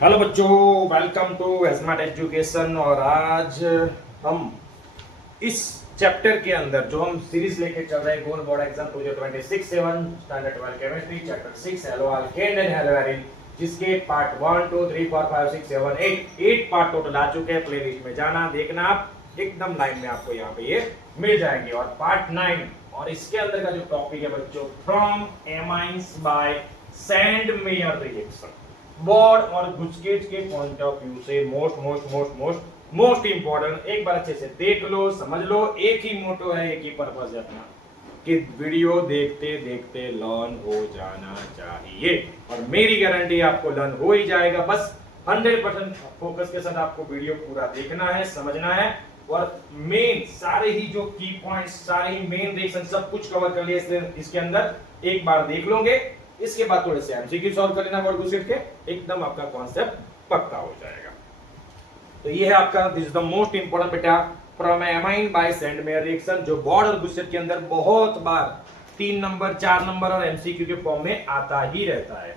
Hello बच्चों, welcome to smart education. और आज हम इस चैप्टर के अंदर जो हम सीरीज लेके चल रहे हैं goal board exam 2026 7 standard 12 chemistry chapter 6 haloalkane and haloarene, जिसके पार्ट 1 2 3 4 5 6 7 8 पार्ट टोटल आ चुके हैं। प्लेलिस्ट में जाना देखना, आप एकदम लाइन में आपको यहाँ पे ये मिल जाएंगे। और पार्ट 9 और इसके अंदर का जो टॉपिक है बच्चों, from amines by Sandmeyer reaction, board और गुस्केट के पॉइंट ऑफ व्यू से मोस्ट इंपॉर्टेंट। एक बार अच्छे से देख लो, समझ लो। एक ही मोटो है, एक ही पर्पस है अपना, कि वीडियो देखते देखते लर्न हो जाना चाहिए। और मेरी गारंटी आपको लर्न हो ही जाएगा। बस 100% फोकस के साथ आपको वीडियो पूरा देखना है, समझना है। और मेन सारे ही जो की पॉइंट्स, सारे ही मेन रिएक्शन सब कुछ कवर कर लिया इसके अंदर। एक बार देख लोगे, इसके बाद थोड़े से एमसीक्यू सॉल्व कर लेना वर्ड गुस्केट के, एकदम आपका कॉन्सेप्ट पक्का हो जाएगा। तो ये है आपका, this is the most important बेटा, from amine by Sandmeyer reaction, जो बोर्ड और गुस्केट के अंदर बहुत बार 3 नंबर 4 नंबर और एमसीक्यू के फॉर्म में आता ही रहता है।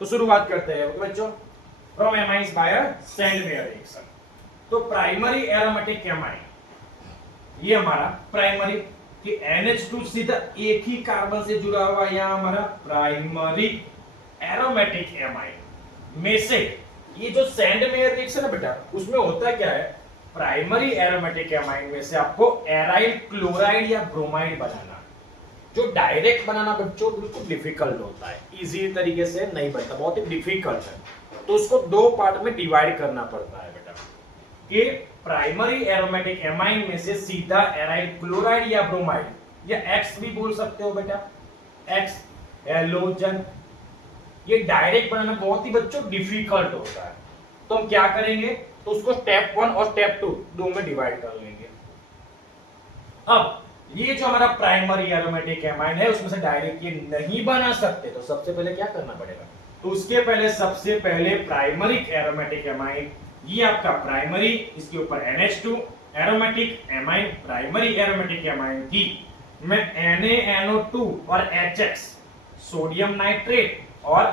तो शुरुआत करते हैं ओके बच्चों। From amines by Sandmeyer reaction, तो प्राइमरी एरोमेटिक एमाइन, ये हमारा प्राइमरी कि NH2 सीधा एक ही कार्बन से जुड़ा हुआ, यहां हमारा प्राइमरी एरोमेटिक एमाइन में से ये जो सैंड मेयर रिएक्शन है बेटा, उसमें होता क्या है, प्राइमरी एरोमेटिक एमाइन में से आपको एराइल क्लोराइड या ब्रोमाइड बनाना। जो डायरेक्ट बनाना बच्चों बिल्कुल डिफिकल्ट होता है, इजी तरीके से नहीं बनता, बहुत ही डिफिकल्ट है। तो उसको 2 पार्ट में डिवाइड करना पड़ता है बेटा, कि प्राइमरी एरोमेटिक एमाइन में से सीधा एराइल क्लोराइड या ब्रोमाइड, या एक्स भी बोल सकते हो बेटा, एक्स हैलोजन, ये डायरेक्ट बनाना बहुत ही बच्चों डिफिकल्ट होता है। तो हम क्या करेंगे, तो उसको स्टेप 1 और स्टेप 2 दो में डिवाइड कर लेंगे। अब ये जो हमारा प्राइमरी एरोमेटिक एमाइन है, उसमें से डायरेक्ट ये नहीं बना सकते, तो सबसे पहले क्या करना पड़ेगा, तो उसके पहले सबसे पहले प्राइमरी एरोमेटिक एमाइन, ये आपका प्राइमरी, इसके ऊपर NH2 aromatic amine, primary aromatic amine की मैं NaNO2 और HX सोडियम नाइट्रेट और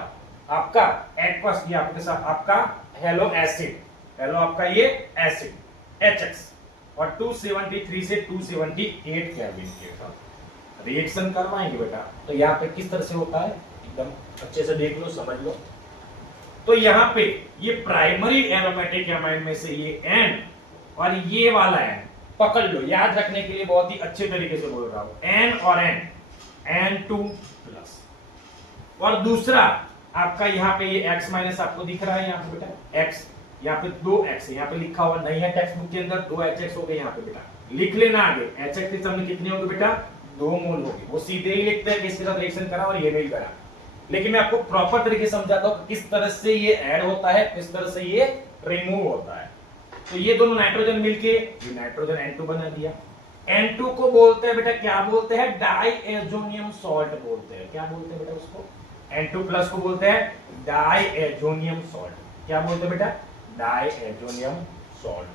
आपका एक्वस, ये आपके साथ आपका हेलो एसिड, हेलो आपका ये एसिड HX, और 273 से 278 केल्विन के साथ रिएक्शन करवाएंगे बेटा। तो यहाँ पे किस तरह से होता है, एकदम अच्छे से देख लो, समझ लो। तो यहाँ पे ये प्राइमरी एरोमेटिक एमाइन में से ये N और ये वाला N पकड़ लो, याद रखने के लिए बहुत ही अच्छे तरीके से बोल रहा हूं, N और N, N2 प्लस, और दूसरा आपका यहाँ पे ये X माइनस आपको दिख रहा है यहाँ पे बेटा, X, यहाँ पे 2X यहाँ पे लिखा हुआ नहीं है टेक्स्ट बुक के अंदर, 2HX हो गए यहाँ पे बेटा, लिख लेना आगे। HX के सामने कितने होंगे बेटा, 2 मोल होंगे। वो सीधे ही लिखते हैं कि इसके साथ रिएक्शन करा और ये नहीं करा, लेकिन मैं आपको प्रॉपर तरीके से समझाता हूं किस तरह से ये ऐड होता है, किस तरह से ये रिमूव होता है। तो ये दोनों नाइट्रोजन मिलके ये नाइट्रोजन N2 बना दिया। N2 को बोलते हैं बेटा, क्या बोलते हैं, डाइएजोनियम सॉल्ट बोलते हैं। क्या बोलते हैं बेटा उसको, N2 प्लस को बोलते हैं डाइएजोनियम सॉल्ट। क्या बोलते हैं बेटा, डाइएजोनियम सॉल्ट।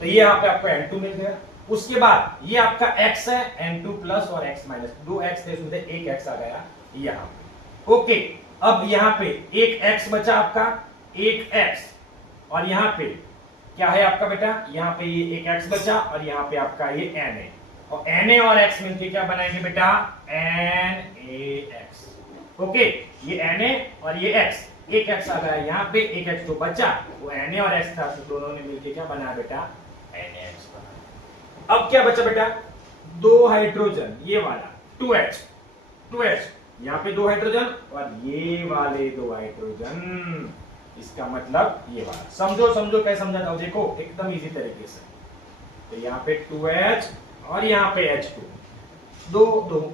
तो ये यहाँ पे आपको N2 मिल गया। उसके बाद ये आपका X है, N2 प्लस और X माइनस, 2X थे उसमें एक X आ गया यहाँ पे। ओके, अब यहाँ पे एक X बचा आपका, एक X, और यहाँ पे क्या है आपका बेटा, यहाँ पे ये एक X बचा और यहाँ पे आपका ये Na, और Na और X मिलके क्या बनाएंगे बेटा, NaX। ओके, ये Na और ये X, एक X आ गया यहाँ पे, एक X तो बचा, वो Na और X था, तो दोनों ने मिलके क्या बनाया बेटा, NaX बना। अब क्या बचा बेटा, 2 हाइड्रोजन, ये वाला 2H, यहाँ पे 2 हाइड्रोजन और ये वाले 2 हाइड्रोजन, इसका मतलब ये वाला। समझो समझो क्या समझाता हूं, देखो एकदम इजी तरीके से। तो यहाँ पे 2H और यहाँ पे H2,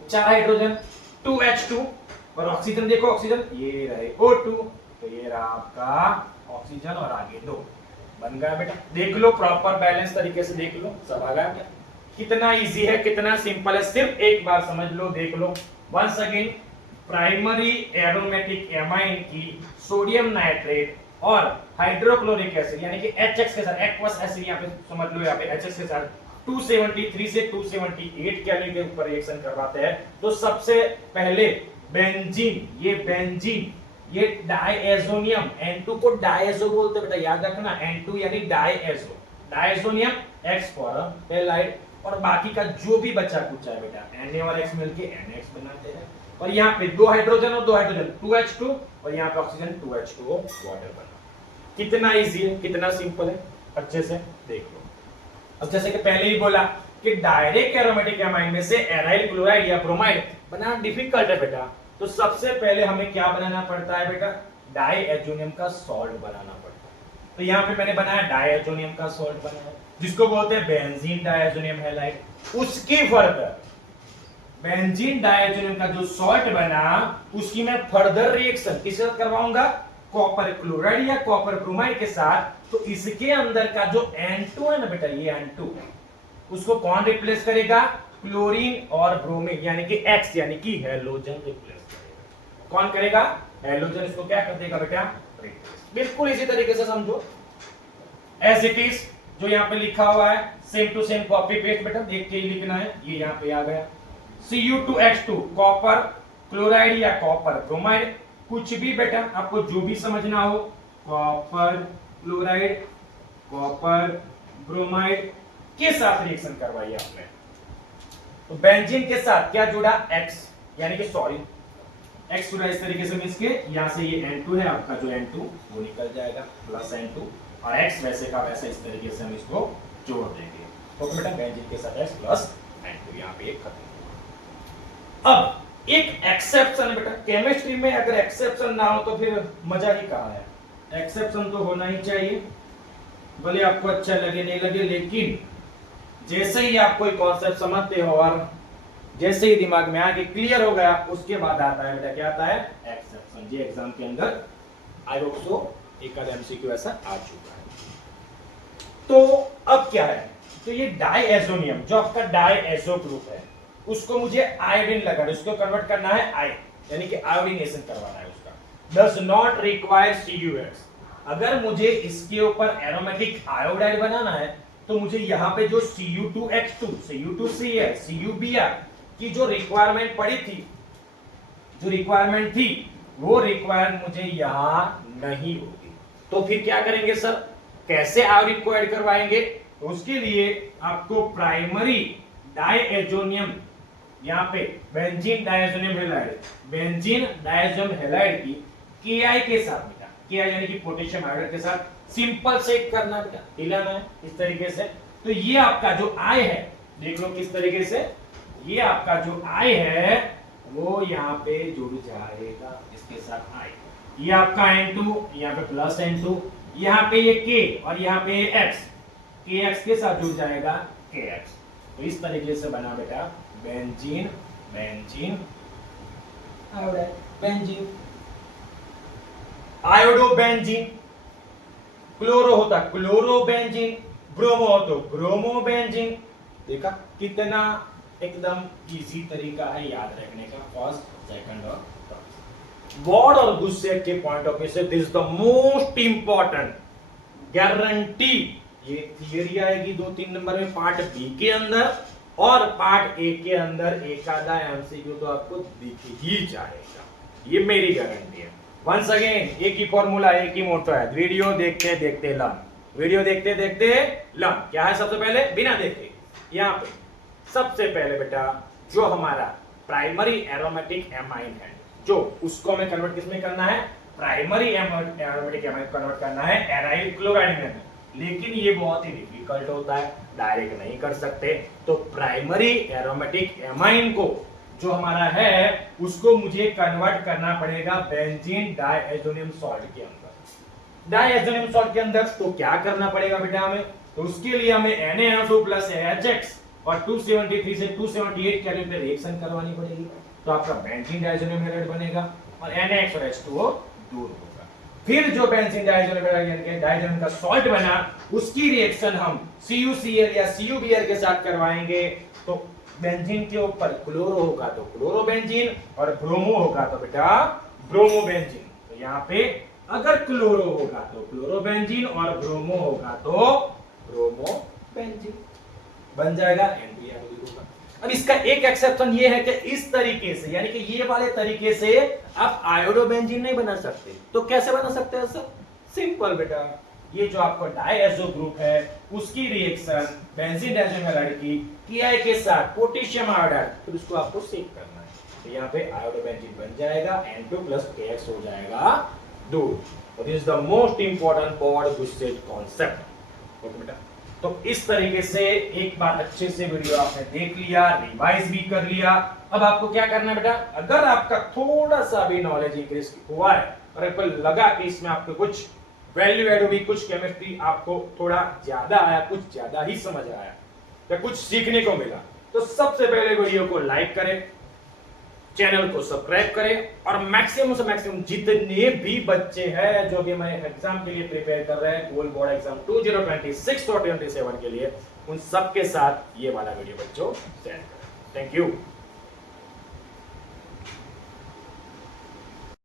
4 हाइड्रोजन, 2H2, और ऑक्सीजन देखो, ऑक्सीजन ये रहे O2, तो ये रहा आपका ऑक्सीजन और आगे 2 बन गया बेटा। देख लो प्रॉपर बैलेंस तरीके से देख लो, सब आ गया क्या, कितना इजी है, कितना सिंपल है, सिर्फ एक बार समझ लो, देख लो। Once again, primary aromatic amine की सोडियम नाइट्रेट और हाइड्रोक्लोरिक एसिड यानी कि HX के साथ, एक्वस एसिड यहाँ पे समझ लो, यहाँ पे HX के साथ 273 से 278 केल्विन के ऊपर रिएक्शन करवाते हैं। तो सबसे पहले बेंजीन, ये बेंजीन ये डायएजोनियम N2 को डायएजो बोलते हैं बेटा, याद रखना N2 यानी डायएजो, डायएजोनियम X फॉर्म हैलाइड, और बाकी का जो भी बचा कुछ है बेटा Na और X मिलके NX बनाते हैं, और यहाँ पे दो हाइड्रोजन और दो हाइड्रोजन 2H2, और यहाँ पे ऑक्सीजन 2H2O वाटर बना। कितना इजी है, कितना सिंपल है, अच्छे से देख लो। अब जैसे कि पहले ही बोला कि डायरेक्ट एरोमेटिक एमाइन में से एराइल क्लोराइड या ब्रोमाइड बनाना डिफिकल्ट है बेटा, तो सबसे पहले हमें क्या बनाना पड़ता है बेटा, डायएजोनियम का सॉल्ट बनाना पड़ता है। तो यहाँ पे मैंने बनाया डायएजोनियम का सॉल्ट बनाया, जिसको बोलते हैं बेंजीन डायएजोनियम हैलाइड। उसकी फर्दर बेंजीन डायएजोनियम का जो सॉल्ट बना, उसकी मैं फर्दर रिएक्शन किसके साथ करवाऊंगा, कॉपर क्लोराइड या कॉपर ब्रोमाइड के साथ। तो इसके अंदर का जो N2 है ना बेटा, ये N2 उसको कौन रिप्लेस करेगा, क्लोरीन और ब्रोमीन यानी कि X यानी कि हैलोजन रिप्लेस करेगा। कौन करेगा, हैलोजन इसको क्या कर देगा बेटा, बिल्कुल इसी तरीके से समझो एज इट इज जो यहाँ पे लिखा हुआ है, same to same copy paste बेटा, देख के ही लिखना है। ये यहाँ पे आ गया Cu2H2 कॉपर क्लोराइड या कॉपर ब्रोमाइड, कुछ भी बेटा आपको जो भी समझना हो, कॉपर क्लोराइड कॉपर ब्रोमाइड के साथ रिएक्शन करवाइए आपने। तो बेंजीन के साथ क्या जुड़ा, X यानी कि सॉरी X जुड़ा इस तरीके से, मींस के यहां से ये N2 है आपका, जो N2 वो निकल जाएगा प्लस N2, और X वैसे का वैसे इस तरीके से हम इसको जोड़ देंगे। तो बेटा बेंजीन के साथ X प्लस N2 यहां पे एक खत्म। अब एक एक्सेप्शन है बेटा, केमिस्ट्री में अगर एक्सेप्शन ना हो तो फिर मजा ही कहां है। एक्सेप्शन तो होना ही चाहिए, भले आपको अच्छा लगे नहीं लगे, लेकिन जैसे ही आप कोई कॉन्सेप्ट समझते हो और जैसे ही दिमाग में आके क्लियर हो गया, उसके बाद आता है बेटा क्या आता है, एक्सेप्शन। ये एग्जाम के अंदर आई होप सो एक आधा एमसीक्यू ऐसा आ चुका है। तो अब क्या है, तो ये डायएजोनियम जो आपका डायएजो ग्रुप है, उसको मुझे आयोडीन लगाना, उसको कन्वर्ट करना है आई यानी कि आयोडीनेशन करवाना है उसका। Does not require CuH। अगर मुझे इसके ऊपर एरोमेटिक आयोडाइड बनाना है तो मुझे यहाँ पे जो Cu2H2 Cu2Cl CuBr की जो रिक्वायरमेंट पड़ी थी, जो रिक्वायरमेंट थी, वो रिक्वायरमेंट मुझे यहाँ नहीं होगी। तो फिर क्या करेंगे सर, कैसे आयोडीन को ऐड करवाएंगे, तो उसके लिए आपको प्राइमरी डायएजोनियम, यहाँ पे बेंजीन डायएजोनियम हैलाइड, बेंजीन डायएजोनियम हैलाइड की Ki के साथ बेटा, Ki यानी कि पोटेशियम आयोडाइड के साथ सिंपल सेट करना बेटा, हिलाना है इस तरीके से। तो ये आपका जो I है, देख लो किस तरीके से, ये आपका जो I है वो यहाँ पे जुड़ जाएगा इसके साथ I। ये आपका N2, यहाँ पे प्लस N2, यहाँ पे ये K और यहाँ पे ये X, KX के साथ जुड़ जाएगा KX। तो इस तरीके से बना बेटा benzene, benzene iodide, benzene iodobenzene, chloro होता क्लोरोबेंजीन, ब्रोमो हो तो ब्रोमोबेंजीन। देखा कितना एकदम इजी तरीका है याद रखने का, फर्स्ट सेकंड और थर्ड। बॉर्ड और गुस्से के पॉइंट ऑफ व्यू से this is the most important guarantee. ये थियरी आएगी 2-3 नंबर में पार्ट बी के अंदर, और पार्ट ए के अंदर एक आधा एमसीक्यू तो आपको दिख ही जाएगा, ये मेरी गारंटी है। वंस अगेन एक ही फॉर्मूला, एक ही मोटो है, वीडियो देखते देखते लम, वीडियो देखते देखते लम। क्या है सबसे पहले, बिना देखे यहाँ पे सबसे पहले बेटा जो हमारा प्राइमरी एरोमेटिक एमाइन है, जो उसको हमें कन्वर्ट किसमें करना है, प्राइमरी एरोमेटिक एमाइन कन्वर्ट करना है एराइल क्लोराइड में। लेकिन ये बहुत ही डिफिकल्ट होता है, डायरेक्ट नहीं कर सकते। तो प्राइमरी एरोमेटिक एमाइन को जो हमारा है उसको मुझे कन्वर्ट करना पड़ेगा बेंजीन डायएजोनियम सॉल्ट के अंदर। डायएजोनियम सॉल्ट के अंदर तो क्या करना पड़ेगा बेटा हमें, तो उसके लिए हमें NaNO2 प्लस HX और 273 से 278 कैलोरी पे रिएक्शन करवानी पड़ेगी। तो आपका बेंजीन डायएजोनियम हैलाइड बनेगा और NaX और H2O दूर होगा। फिर जो बेंजीन डायएजोनियम हैलाइड यानी कि डायएजोनियम का सॉल्ट बना, उसकी रिएक्शन हम CuCl या CuBr के साथ करवाएंगे। तो बेंजीन के ऊपर क्लोरो होगा तो क्लोरोबेंजीन, और ब्रोमो होगा तो बेटा ब्रोमोबेंजीन। तो यहाँ पे अगर क्लोरो होगा तो क्लोरोबेंजीन और ब्रोमो होगा तो ब्रोमोबेंजीन बन जाएगा, एंटी होगा। अब इसका एक एक्सेप्शन ये है कि इस तरीके से, यानी कि ये वाले तरीके से आप आयोडोबेंजीन नहीं बना सकते। तो कैसे बना सकते हैं सर? सिंपल बेटा, ये जो आपका डायएजो ग्रुप है उसकी रिएक्शन बेंजीन डाइज़ोमेराइड की Ki के साथ पोटेशियम आयोडाइड, फिर उसको आपको सेव करना है। तो यहाँ पे आयोडोबेंजीन बन जाएगा, N2 + KX हो जाएगा दूर। और this is the most important पॉड-बुशेट कॉन्सेप्ट। ओके बेटा, तो इस तरीके से एक बार अच्छे से वीडियो आपने देख लिया, रिवाइज भी कर लिया। अब आपको क्या करना है बेटा, अगर आपका थोड़ा सा भी नॉलेज इंक्रीज हुआ है और आपको लगा कि इसमें आपको कुछ वैल्यू ऐड हुई, कुछ केमिस्ट्री आपको थोड़ा ज्यादा आया, कुछ ज्यादा ही समझ आया या कुछ सीखने को मिला, तो सबसे पहले वीडियो को लाइक करें, चैनल को सब्सक्राइब करें और मैक्सिमम से मैक्सिमम जितने भी बच्चे हैं जो कि हमारे एग्जाम के लिए प्रिपेयर कर रहे हैं, गोल्ड बोर्ड एग्जाम 2026 और 27 के लिए, उन सबके साथ ये वाला वीडियो बच्चों शेयर करें। Thank you.